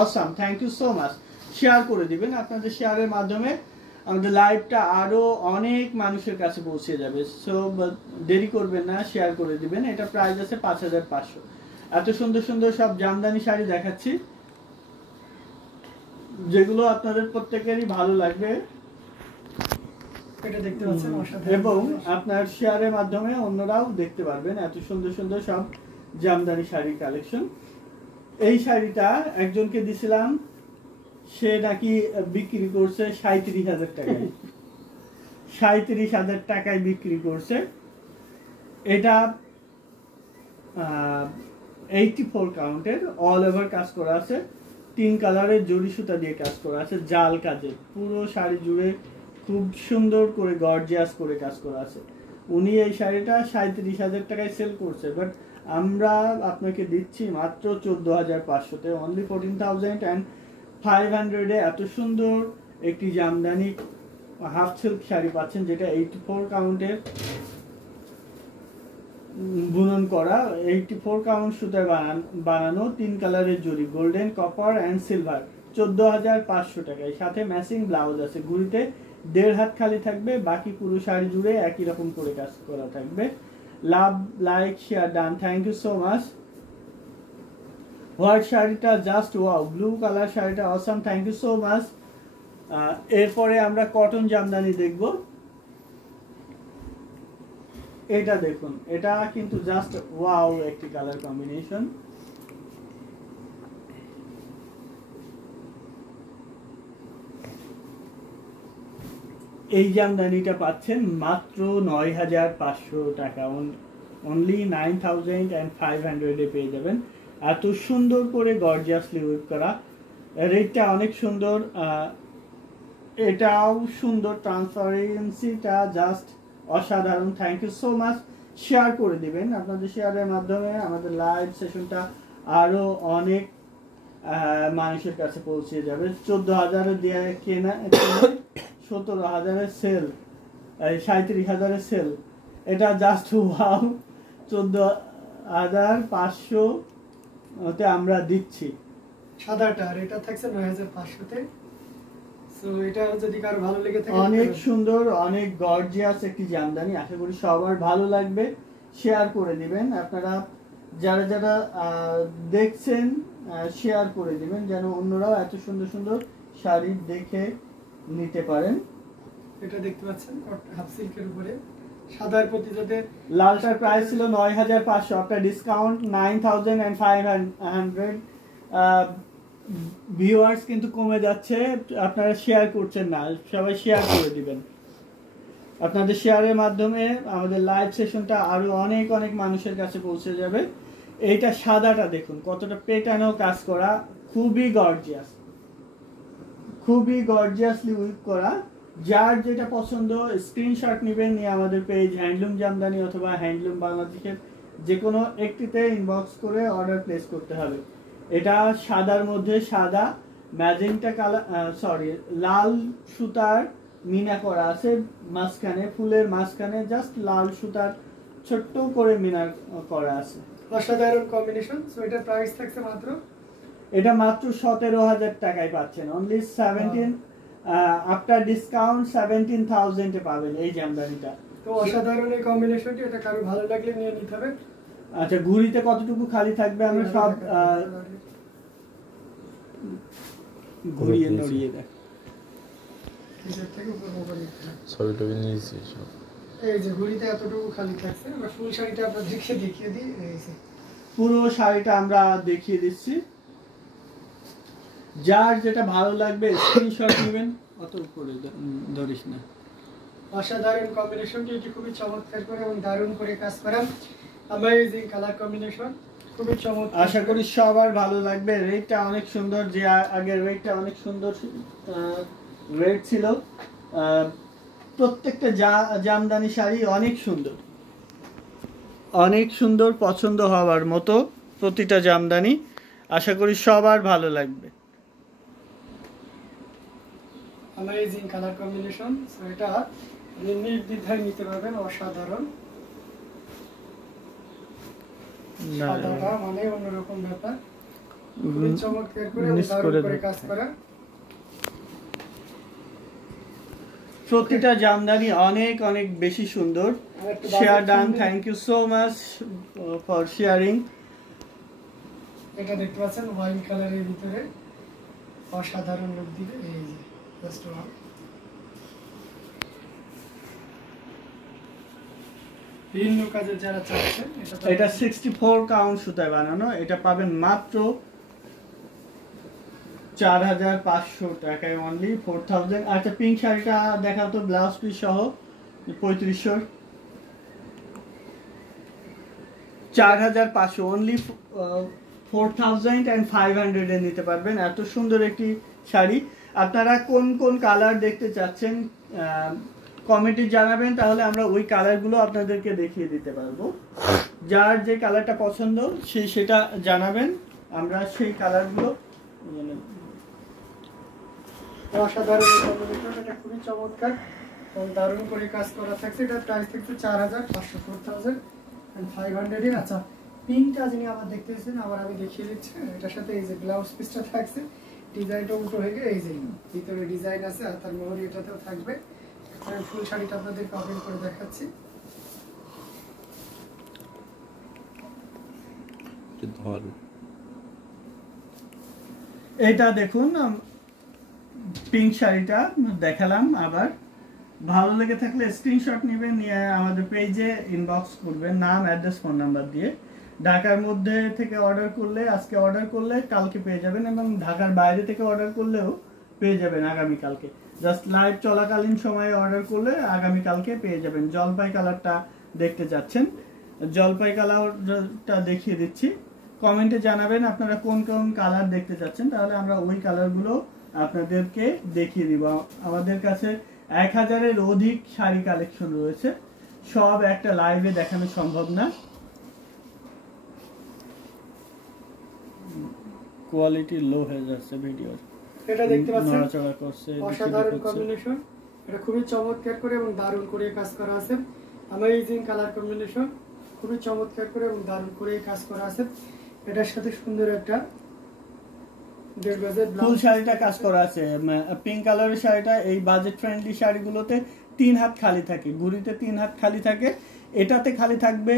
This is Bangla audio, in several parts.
Awesome, thank you so much. Share করে দিবেন, আপনাদের শেয়ারের মাধ্যমে আমাদের লাইভটা আরো অনেক মানুষের কাছে পৌঁছে যাবে। সো দেরি করবেন না, শেয়ার করে দিবেন। এটা প্রাইস আছে 5500। এত সুন্দর সুন্দর সব জামদানি শাড়ি দেখাচ্ছি, যেগুলো আপনাদের প্রত্যেকেরই ভালো লাগবে। এটা দেখতে পাচ্ছেন এবং আপনার শেয়ারের মাধ্যমে অন্যরাও দেখতে পারবেন এত সুন্দর সুন্দর সব জামদানি শাড়ির কালেকশন। এই শাড়িটা একজনকে দিছিলাম, সে নাকি বিক্রি করছে 37,000 টাকায়। 37,000 টাকায় বিক্রি করছে। এটা 84 কাউন্টের, অল ওভার কাজ করা আছে, 3 কালারের জরি সুতা দিয়ে কাজ করা আছে, জাল কাজে পুরো শাড়ি জুড়ে খুব সুন্দর করে গর্জিয়াস করে কাজ করা আছে। উনি এই শাড়িটা 37,000 টাকায় সেল করছে, বাট আমরা আপনাকে দিচ্ছি মাত্র 14,500-তে, অনলি 14,500-এ এত সুন্দর একটি জামদানি হাফ সিল্ক শাড়ি পাচ্ছেন, যেটা 84 কাউন্টের বুনন করা, 84 কাউন্ট সুতায় বানানো, 3 কালারের জরি, গোল্ডেন, কপার অ্যান্ড সিলভার, 14,500 টাকায়। সাথে ম্যাচিং ব্লাউজ আছে, ঘুরিতে 1.5 হাত খালি থাকবে, বাকি পুরো শাড়ি জুড়ে একই রকম করে কাজ করা থাকবে। Love, like, share, done, thank you so much. White শাড়িটা জাস্ট ওয়াও, ব্লু কালার শাড়িটা awesome, thank you so much. এরপরে আমরা কটন জামদানি দেখব। এটা দেখুন, এটা কিন্তু জাস্ট ওয়াও একটি কালার কম্বিনেশন। এই জামদানিটা পাচ্ছেন মাত্র 9,500 টাকা, অনলি 9,500-এ পেয়ে যাবেন। এত সুন্দর করে গর্জিয়াসলি ওয়েভ করা, রেটটা অনেক সুন্দর, এটাও সুন্দর, ট্রান্সপারেন্সিটা জাস্ট অসাধারণ। Thank you so much. Share করে দিবেন, আপনাদের শেয়ারের মাধ্যমে আমাদের লাইভ সেশনটা আরো অনেক মানুষের কাছে পৌঁছে যাবে। 14,000 দিয়ে কেনা, 17,000-এর সেল, 37,000-এর সেল, এটা জাস্ট ওয়াও, 14,500-তে আমরা দিচ্ছি সাদাটা, আর এটা থাকছে 9,500-তে। সো এটা যদি কারো ভালো লেগে থাকে, অনেক সুন্দর, অনেক গর্জিয়াস একটি জামদানি, আশা করি সবার ভালো লাগবে। শেয়ার করে দিবেন, আপনারা যারা যারা দেখছেন শেয়ার করে দিবেন, যেন অন্যরাও এত সুন্দর সুন্দর শাড়ি দেখে নিতে পারেন। এটা দেখতে পাচ্ছেন হাফ সিল্কের উপরে সাদার প্রতি যাতে, লালটার প্রাইস ছিল 9,500, আপনার ডিসকাউন্ট 9,500। ভিউয়ার্স কিন্তু কমে যাচ্ছে, আপনারা শেয়ার করছেন না, সবাই শেয়ার করে দিবেন। আপনাদের শেয়ারের মাধ্যমে আমাদের লাইভ সেশনটা আরো অনেক অনেক মানুষের কাছে পৌঁছে যাবে। এইটা সাদাটা দেখুন কতটা পেটানো কাজ করা, খুবই গর্জিয়াস, খুবই গর্জিয়াসলি উইভ করা। যার যেটা পছন্দ স্ক্রিনশট নেবেন, নিয়ে আমাদের পেজ হ্যান্ডলুম জামদানি অথবা হ্যান্ডলুম বাংলাদেশের যে কোনো একটিতে ইনবক্স করে অর্ডার প্লেস করতে হবে। এটা সাদার মধ্যে সাদা ম্যাজেন্টা কালার, সরি লাল সুতার মিনা করা আছে, মাঝখানে ফুলের মাঝখানে জাস্ট লাল সুতার ছোট্ট করে মিনা করা আছে, অসাধারণ কম্বিনেশন। সো এটার প্রাইস থাকছে মাত্র, এটা মাত্র 17,000 টাকায় পাচ্ছেন, অনলি 17, আফটার ডিসকাউন্ট 17,000-এ পাবেন এই জামদানিটা। তো অসাধারণ এই কম্বিনেশনটি, এটা কারো ভালো লাগলে নিয়ে নিতে হবে। আচ্ছা, ঘুড়িতে কতটুকু খালি থাকবে আমরা সব ঘুরিয়ে নড়িয়ে দেখ, ছবিটা নিয়েছি সব। এই যে ঘুড়িতে এতটুকু খালি থাকছে, আমরা ফুল শাড়িটা আপনাদেরকে দেখিয়ে দিই। এই যে পুরো শাড়িটা আমরা দেখিয়ে দিচ্ছি, যার যেটা ভালো লাগবে স্ক্রিনশট নেবেন, অত উপরে ধরিস না। অসাধারণ কম্বিনেশনটি, এটি খুবই চমৎকার করে এবং দারুণ করে কাজ করা, অ্যামেজিং কালার কম্বিনেশন, খুবই চমৎকার। আশা করি সবার ভালো লাগবে। রেটটা অনেক সুন্দর, যে আগের রেটটা অনেক সুন্দর রেট ছিল। প্রত্যেকটা জামদানি শাড়ি অনেক সুন্দর, অনেক সুন্দর, পছন্দ হওয়ার মতো প্রতিটা জামদানি। আশা করি সবার ভালো লাগবে। অ্যামেজিং কালার কম্বিনেশন, সো এটা নির্দ্বিধায় নিতে পারবেন, অসাধারণ। সাদাটা মানে অন্যরকম ব্যাপার। খুবই চমৎকার করে এবং মিস দারুণ করে করে দেখাচ্ছে। কাজ করা। প্রতিটা জামদানি অনেক অনেক বেশি সুন্দর। আর একটু শেয়ার budget ডান, friendly। Thank you so much for sharing. এটা দেখতে পাচ্ছেন ওয়াইন কালারের ভিতরে অসাধারণ লুক দিবে। এই যে জাস্ট ওয়াও। ভিন্ন কাজে যারা চাচ্ছেন এটা 64 কাউন্ট সুতায় বানানো, এটা পাবেন মাত্র 4500 টাকায়, অনলি 4000। আচ্ছা পিঙ্ক শাড়িটা দেখাও তো, ব্লাউজ পিস সহ 3500, 4500 অনলি 4500 এ নিতে পারবেন। এত সুন্দর একটি শাড়ি। আপনারা কোন কোন কালার দেখতে চাচ্ছেন কমেন্টে জানাবেন, তাহলে আমরা ওই কালারগুলো আপনাদেরকে দেখিয়ে দিতে পারবো। যার যে কালারটা পছন্দ সেটা জানাবেন, আমরা সেই কালারগুলো অসাধারণ এই কম্বিনেশন। এটা খুবই চমৎকার এবং দারুণ করে কাজ করা থাকছে। এটা প্রাইস থাকছে 4500, 4500 এর। আচ্ছা পিঙ্কটা যিনি আবার দেখতেছেন আবার আমি দেখিয়ে দিচ্ছি। এটার সাথে এই যে ব্লাউজ পিসটা থাকছে, ডিজাইনটা উল্টো হয়ে গিয়ে এই যে ভিতরে ডিজাইন আছে আর তার মোহর এটাতেও থাকবে। আমি ফুল শাড়িটা আপনাদেরকে ওপেন করে দেখাচ্ছি। এটা দেখুন, পিঙ্ক শাড়িটা দেখালাম। আবার ভালো লেগে থাকলে স্ক্রিনশট নেবেন, নিয়ে আমাদের পেজে ইনবক্স করবেন নাম, অ্যাড্রেস, ফোন নাম্বার দিয়ে। ঢাকার মধ্যে থেকে অর্ডার করলে, আজকে অর্ডার করলে কালকে পেয়ে যাবেন, এবং ঢাকার বাইরে থেকে অর্ডার করলেও পেয়ে যাবেন আগামীকালকে। জাস্ট লাইভ চলাকালীন সময়ে অর্ডার করলে আগামীকালকে পেয়ে যাবেন। জলপাই কালারটা দেখতে চাচ্ছেন, জলপাই কালারটা দেখিয়ে দিচ্ছি। কমেন্টে জানাবেন আপনারা কোন কোন কালার দেখতে চাচ্ছেন, তাহলে আমরা ওই কালারগুলো আপনাদেরকে দেখিয়ে দিব। আমাদের কাছে 1000-এর অধিক শাড়ি কালেকশন রয়েছে, সব একটা লাইভে দেখানো সম্ভব না। কোয়ালিটি লো হয়ে যাচ্ছে ভিডিওর, এটা দেখতে পাচ্ছেন নড়াচড়া করছে, অসাধারণ কম্বিনেশন। এটা খুবই চমৎকার করে এবং দারুণ করে কাজ করা আছে। অ্যামেজিং কালার কম্বিনেশন, খুবই চমৎকার করে এবং দারুণ করে কাজ করা আছে। এটার সাথে সুন্দর একটা ফুল শাড়িটা কাজ করা আছে। পিঙ্ক কালারের শাড়িটা, এই বাজেট ফ্রেন্ডলি শাড়িগুলোতে 3 হাত খালি থাকে, গুড়িতে 3 হাত খালি থাকে, এটাতে খালি থাকবে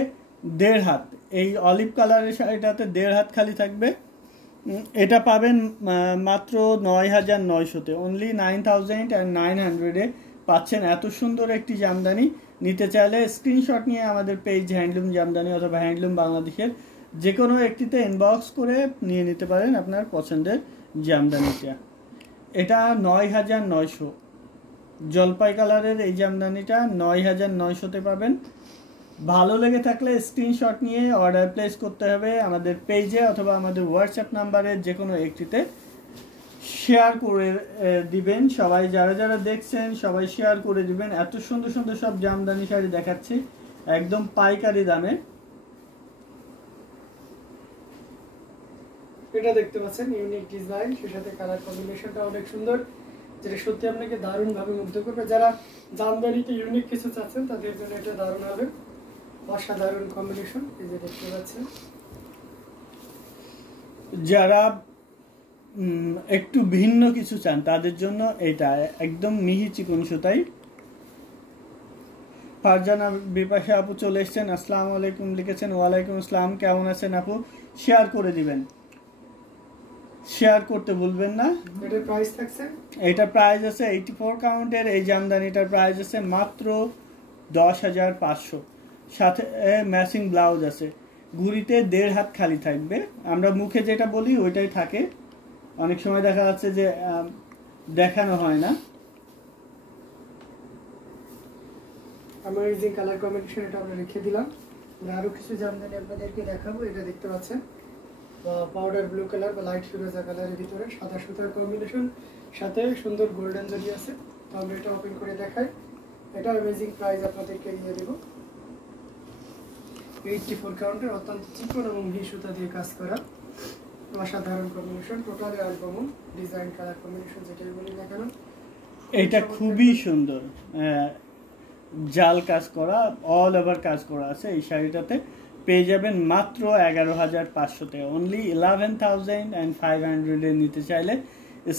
1.5 হাত। এই অলিভ কালারের শাড়িটাতে 1.5 হাত খালি থাকবে। এটা পাবেন মাত্র 9900-তে, অনলি 9900 এ পাচ্ছেন এত সুন্দর একটি জামদানি। নিতে চাইলে স্ক্রিনশট নিয়ে আমাদের পেজ হ্যান্ডলুম জামদানি অথবা হ্যান্ডলুম বাংলাদেশের যে কোনো একটিতে ইনবক্স করে নিয়ে নিতে পারেন আপনার পছন্দের জামদানিটা। এটা 9900, জলপাই কালারের এই জামদানিটা 9900-তে পাবেন। ভালো লেগে থাকলে স্ক্রিনশট নিয়ে অর্ডার প্লেস করতে হবে আমাদের পেজে অথবা আমাদের হোয়াটসঅ্যাপ নাম্বারে যে কোনো একটিতে শেয়ার করে দিবেন। সবাই যারা যারা দেখছেন সবাই শেয়ার করে দিবেন। এত সুন্দর সুন্দর সব জামদানি শাড়ি দেখাচ্ছি একদম পাইকারি দামে। এটা দেখতে পাচ্ছেন ইউনিক ডিজাইন, সেই সাথে কালার কম্বিনেশনটা অনেক সুন্দর, যেটা সত্যি আপনাকে দারুণ ভাবে মুগ্ধ করবে। যারা জামদানিতে ইউনিক কিছু চাচ্ছেন তাদের জন্য এটা দারুণ হবে। অসাধারণ কম্বিনেশন, এই যে দেখতে পাচ্ছেন। যারা একটু ভিন্ন কিছু চান তাদের জন্য এটা একদম মিহি চিকন সুতাই। ফারজানা বিপাশা আপু চলে এসেছেন, আসসালামু আলাইকুম লিখেছেন। ওয়ালাইকুম আসসালাম, কেমন আছেন আপু? শেয়ার করে দিবেন, শেয়ার করতে ভুলবেন না। এটার প্রাইস থাকছে, এটা প্রাইস আছে 84 কাউন্টের এই জামদানিটার প্রাইস আছে মাত্র 10500, সাথে ম্যাচিং ব্লাউজ আছে। ঘুড়িতে 1.5 হাত খালি থাকবে, আমরা মুখে যেটা বলি ওইটাই থাকে, অনেক সময় দেখা যাচ্ছে যে দেখানো হয় না। অ্যামেজিং কালার কম্বিনেশন, এটা আমরা রেখে দিলাম। আমরা আরো কিছু জামদানি আপনাদেরকে দেখাবো। এটা দেখতে পাচ্ছেন পাউডার ব্লু কালার বা লাইট ফিরোজা কালারের ভিতরে সাদা সুতার কম্বিনেশন, সাথে সুন্দর গোল্ডেন জরি আছে। তো আমরা এটা ওপেন করে দেখাই। এটা অ্যামেজিং প্রাইস আপনাদেরকে দিয়ে দেবো 84 কাউন্টের, অত্যন্ত চিকন এবং ভি সুতা দিয়ে কাজ করা অসাধারণ combination. Totally uncommon design colour combination, যেটাই বলি না কেন এটা খুবই সুন্দর, জাল কাজ করা, অল ওভার কাজ করা আছে এই শাড়িটাতে। পেয়ে যাবেন মাত্র 11,500-তে। অনলি 11,500 নিতে চাইলে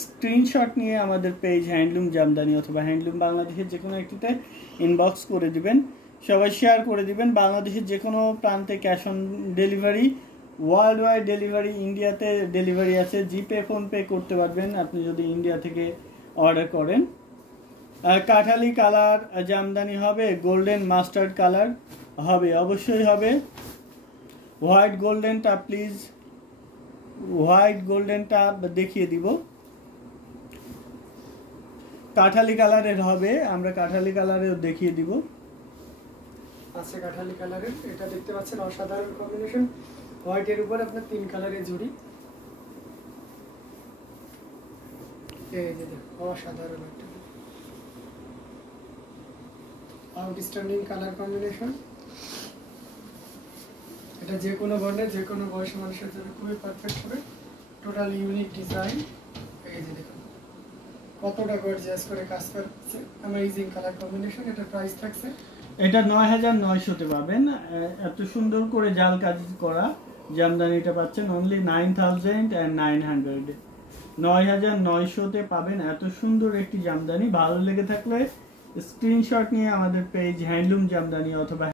স্ক্রিনশট নিয়ে আমাদের পেজ হ্যান্ডলুম জামদানি অথবা হ্যান্ডলুম বাংলাদেশের যে কোনো একটিতে ইনবক্স করে দিবেন। সবাই শেয়ার করে দিবেন। বাংলাদেশের যে কোনো প্রান্তে cash on delivery, world wide delivery, ইন্ডিয়াতে ডেলিভারি আছে। জিপে ফোনপে করতে পারবেন আপনি যদি ইন্ডিয়া থেকে অর্ডার করেন। কাঠালি কালার জামদানি হবে, গোল্ডেন মাস্টার্ড কালার হবে, অবশ্যই হবে। হোয়াইট গোল্ডেনটা প্লিজ, হোয়াইট গোল্ডেনটা দেখিয়ে দিব। কাঠালি কালারের হবে, আমরা কাঠালি কালারেও দেখিয়ে দিব। আছে কাঠালি কালারের, এটা দেখতে পাচ্ছেন অসাধারণ কম্বিনেশন। হোয়াইটের উপর আপনার 3 কালারের জুড়ি, এই যে দেখুন অসাধারণ একটা আউটস্ট্যান্ডিং কালার কম্বিনেশন। এটা যে কোনো বর্ণের যে কোনো বয়সী মানুষের জন্য খুবই পারফেক্ট হবে। টোটাল ইউনিক ডিজাইন, এই যে দেখুন কতটা গর্জিয়াস করে কাজ করছে, অ্যামেজিং কালার কম্বিনেশন। এটা প্রাইস থাকছে, এটা 9,900-তে পাবেন। এত সুন্দর করে জাল কাজ করা জামদানিটা পাচ্ছেন অনলি 9,900। 9,900-তে পাবেন এত সুন্দর একটি জামদানি। ভালো লেগে থাকলে স্ক্রিনশট নিয়ে আমাদের পেজ হ্যান্ডলুম জামদানি অথবা